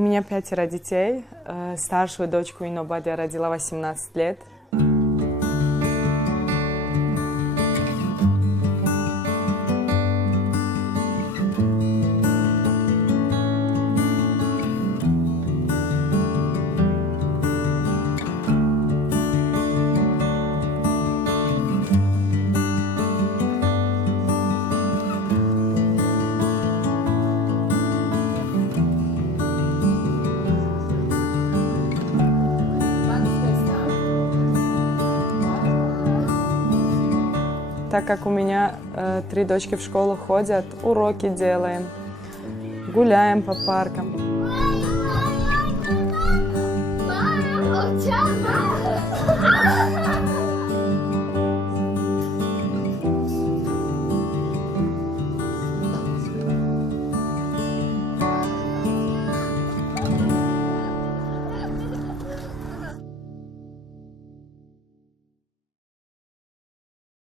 меня 5 детей. Старшую дочку Инобаде родила 18 лет. Так как у меня 3 дочки в школу ходят, уроки делаем, гуляем по паркам.